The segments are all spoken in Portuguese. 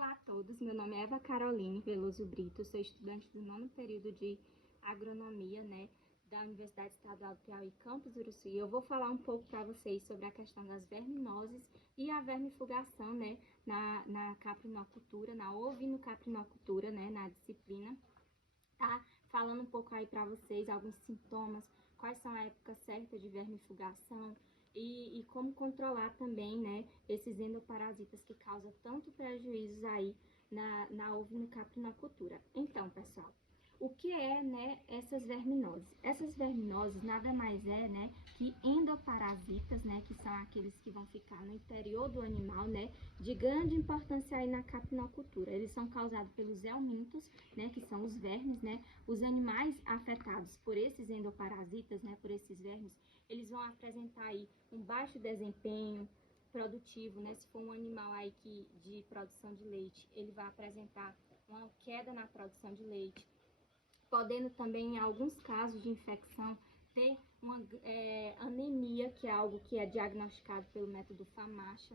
Olá a todos, meu nome é Eva Caroline Veloso Brito, sou estudante do 9º período de Agronomia, da Universidade Estadual do Piauí, Campus Uruçu. E eu vou falar um pouco para vocês sobre a questão das verminoses e a vermifugação, na caprinocultura, na ovinocaprinocultura, na disciplina. Tá falando um pouco aí para vocês alguns sintomas, quais são a época certa de vermifugação e como controlar também, esses endoparasitas que causam tanto prejuízos aí na ovinocaprinocultura. Então, pessoal, o que é, essas verminoses? Essas verminoses nada mais é, que endoparasitas, que são aqueles que vão ficar no interior do animal, de grande importância aí na caprinocultura. Eles são causados pelos helmintos, que são os vermes, Os animais afetados por esses endoparasitas, por esses vermes, eles vão apresentar aí um baixo desempenho produtivo, Se for um animal aí de produção de leite, ele vai apresentar uma queda na produção de leite, podendo também, em alguns casos de infecção, ter uma anemia, que é algo que é diagnosticado pelo método FAMACHA,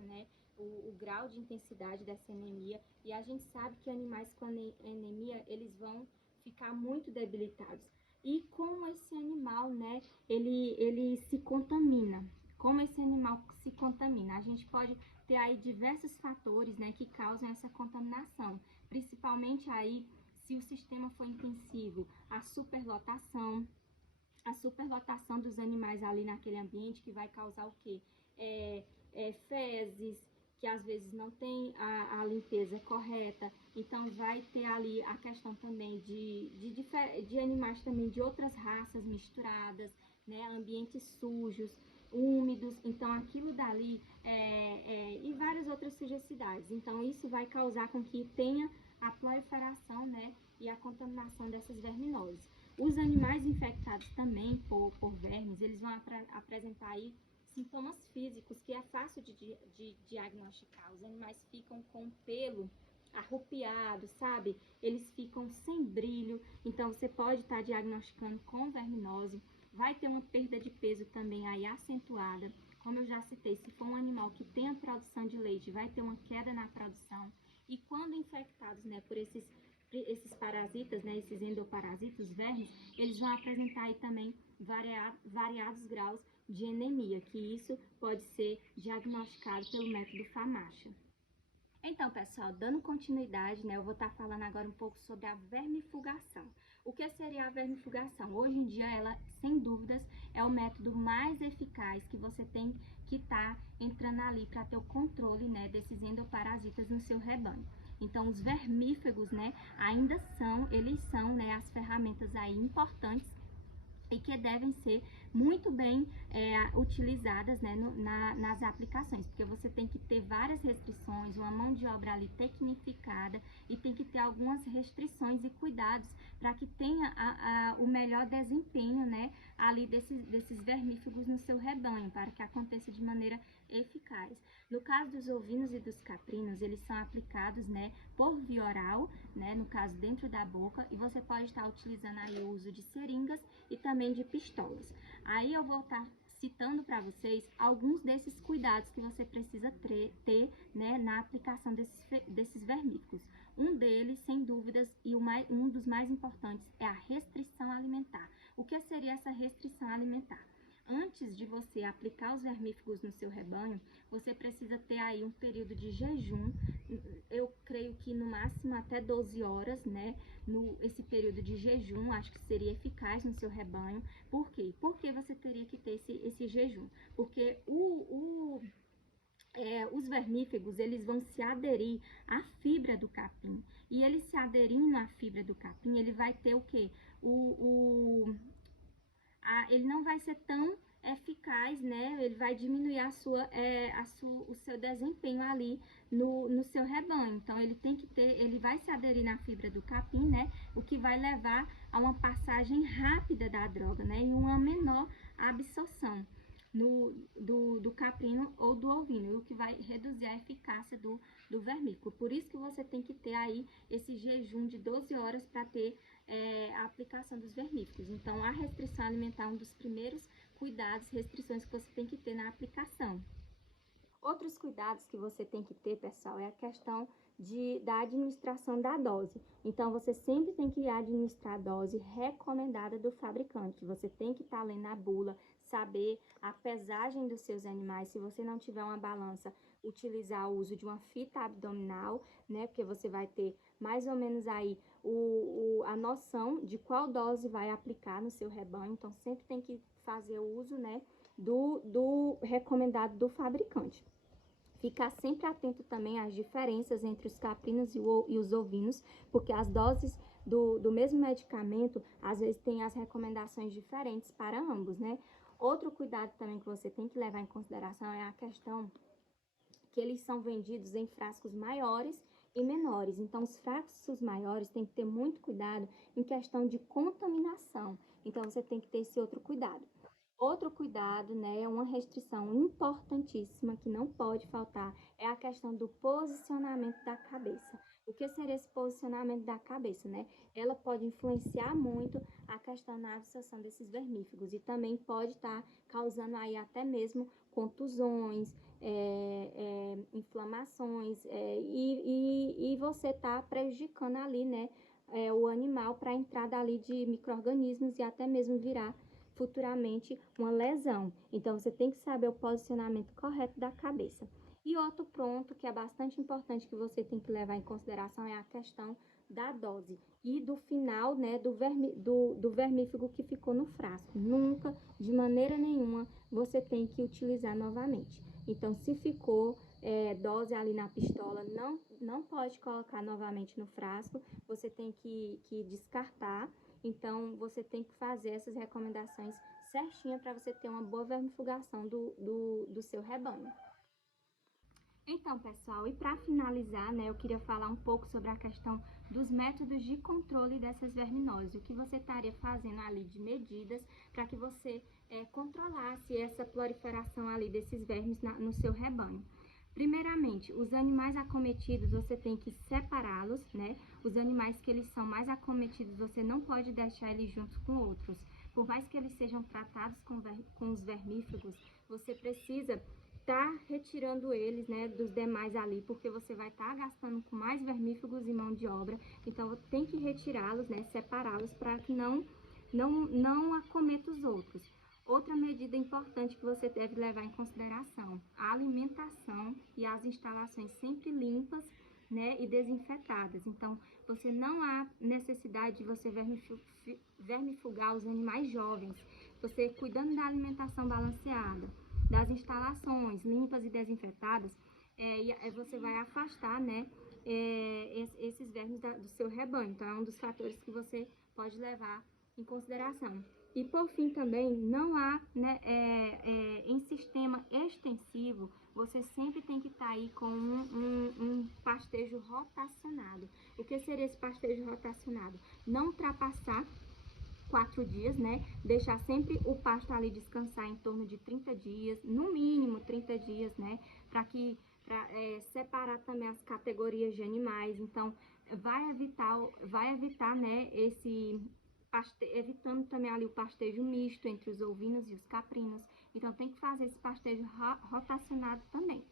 o grau de intensidade dessa anemia. E a gente sabe que animais com anemia, eles vão ficar muito debilitados. E como esse animal, ele se contamina? Como esse animal se contamina? A gente pode ter aí diversos fatores, que causam essa contaminação, principalmente aí se o sistema for intensivo, a superlotação dos animais ali naquele ambiente, que vai causar o quê? Fezes, que às vezes não tem a limpeza correta. Então vai ter ali a questão também de animais também de outras raças misturadas, ambientes sujos, úmidos. Então aquilo dali e várias outras sujeicidades. Então isso vai causar com que tenha a proliferação, e a contaminação dessas verminoses. Os animais infectados também por vermes, eles vão apresentar aí sintomas físicos que é fácil de diagnosticar. Os animais ficam com o pelo arrupiado, sabe? Eles ficam sem brilho, então você pode estar diagnosticando com verminose. Vai ter uma perda de peso também aí acentuada. Como eu já citei, se for um animal que tem a produção de leite, vai ter uma queda na produção. E quando infectados, por esses parasitas, esses endoparasitas, vermes, eles vão apresentar aí também variados graus de anemia, que isso pode ser diagnosticado pelo método FAMACHA. Então, pessoal, dando continuidade, eu vou estar falando agora um pouco sobre a vermifugação. O que seria a vermifugação? Hoje em dia, ela, sem dúvidas, é o método mais eficaz que você tem que estar entrando ali para ter o controle, desses endoparasitas no seu rebanho. Então, os vermífugos, eles são as ferramentas aí importantes e que devem ser muito bem utilizadas, nas aplicações, porque você tem que ter várias restrições, uma mão de obra ali tecnificada, e tem que ter algumas restrições e cuidados para que tenha o melhor desempenho, ali desses vermífugos no seu rebanho, para que aconteça de maneira eficaz. No caso dos ovinos e dos caprinos, eles são aplicados, por via oral, no caso dentro da boca, e você pode estar utilizando aí o uso de seringas e também de pistolas. Aí eu vou estar citando para vocês alguns desses cuidados que você precisa ter, na aplicação desses vermífugos. Um deles, sem dúvidas, e um dos mais importantes, é a restrição alimentar. O que seria essa restrição alimentar? Antes de você aplicar os vermífugos no seu rebanho, você precisa ter aí um período de jejum, eu creio que no máximo até 12 horas, esse período de jejum, acho que seria eficaz no seu rebanho. Por quê? Porque você teria que ter esse jejum? Porque os vermífugos, eles vão se aderir à fibra do capim, e ele se aderindo à fibra do capim, ele vai ter o quê? Ele não vai ser tão eficaz, ele vai diminuir o seu desempenho ali no seu rebanho. Então, ele vai se aderir na fibra do capim, o que vai levar a uma passagem rápida da droga, e uma menor absorção do caprino ou do ovino, o que vai reduzir a eficácia do vermífugo. Por isso que você tem que ter aí esse jejum de 12 horas para ter a aplicação dos vermífugos. Então, a restrição alimentar é um dos primeiros cuidados, restrições que você tem que ter na aplicação. Outros cuidados que você tem que ter, pessoal, é a questão da administração da dose. Então, você sempre tem que administrar a dose recomendada do fabricante. Você tem que estar lendo a bula, saber a pesagem dos seus animais. Se você não tiver uma balança, utilizar o uso de uma fita abdominal, né? Porque você vai ter mais ou menos aí a noção de qual dose vai aplicar no seu rebanho. Então, sempre tem que fazer o uso, né, do recomendado do fabricante. Ficar sempre atento também às diferenças entre os caprinos e os ovinos, porque as doses do mesmo medicamento, às vezes, tem as recomendações diferentes para ambos, né? Outro cuidado também que você tem que levar em consideração é a questão que eles são vendidos em frascos maiores e menores. Então, os frascos maiores tem que ter muito cuidado em questão de contaminação. Então, você tem que ter esse outro cuidado. Outro cuidado, né, é uma restrição importantíssima que não pode faltar, é a questão do posicionamento da cabeça. O que seria esse posicionamento da cabeça, né? Ela pode influenciar muito a questão na absorção desses vermífugos e também pode estar causando aí até mesmo contusões, inflamações, e você está prejudicando ali, né, o animal para a entrada ali de micro-organismos e até mesmo virar futuramente uma lesão. Então, você tem que saber o posicionamento correto da cabeça. E outro ponto que é bastante importante que você tem que levar em consideração é a questão da dose e do final, né, do vermífugo que ficou no frasco. Nunca, de maneira nenhuma, você tem que utilizar novamente. Então, se ficou dose ali na pistola, não pode colocar novamente no frasco, você tem que descartar. Então, você tem que fazer essas recomendações certinha para você ter uma boa vermifugação do seu rebanho. Então, pessoal, e para finalizar, né, eu queria falar um pouco sobre a questão dos métodos de controle dessas verminoses. O que você estaria fazendo ali de medidas para que você controlasse essa proliferação ali desses vermes no seu rebanho. Primeiramente, os animais acometidos você tem que separá-los, né? Os animais que eles são mais acometidos você não pode deixar eles juntos com outros. Por mais que eles sejam tratados com os vermífugos, você precisa estar retirando eles, né, dos demais ali, porque você vai estar gastando com mais vermífugos e mão de obra. Então, tem que retirá-los, né, separá-los para que não acometa os outros. Outra medida importante que você deve levar em consideração, a alimentação e as instalações sempre limpas, né, e desinfetadas. Então, você não há necessidade de você vermifugar os animais jovens. Você cuidando da alimentação balanceada, das instalações limpas e desinfetadas, você vai afastar, né, esses vermes do seu rebanho. Então, é um dos fatores que você pode levar em consideração. E por fim também, não há, né, em sistema extensivo, você sempre tem que estar aí com um pastejo rotacionado. O que seria esse pastejo rotacionado? Não ultrapassar 4 dias, né? Deixar sempre o pasto ali descansar em torno de 30 dias, no mínimo 30 dias, né? Para separar também as categorias de animais. Então, vai evitar, né, evitando também ali o pastejo misto entre os ovinos e os caprinos. Então, tem que fazer esse pastejo rotacionado também.